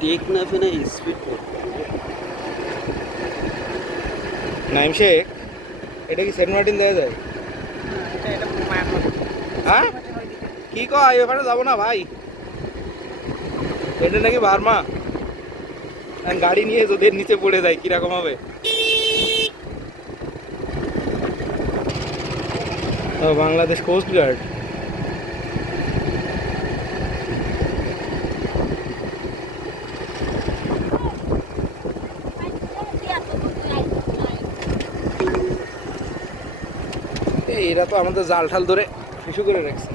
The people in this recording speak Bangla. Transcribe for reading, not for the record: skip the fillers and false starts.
টেকনাফে না স্পিড বোট। নাইম শেখ, এটা কি সেন্ট মার্টিন দেওয়া যায়? হ্যাঁ কি কয়, ওখানে যাবো না ভাই, এটা নাকি বার্মা। গাড়ি নিয়ে যদি নিচে পড়ে যায় কিরকম হবে? ও বাংলাদেশ কোস্ট গার্ড। এরা তো আমাদের জাল ঠাল ধরে শিশু করে রাখছে।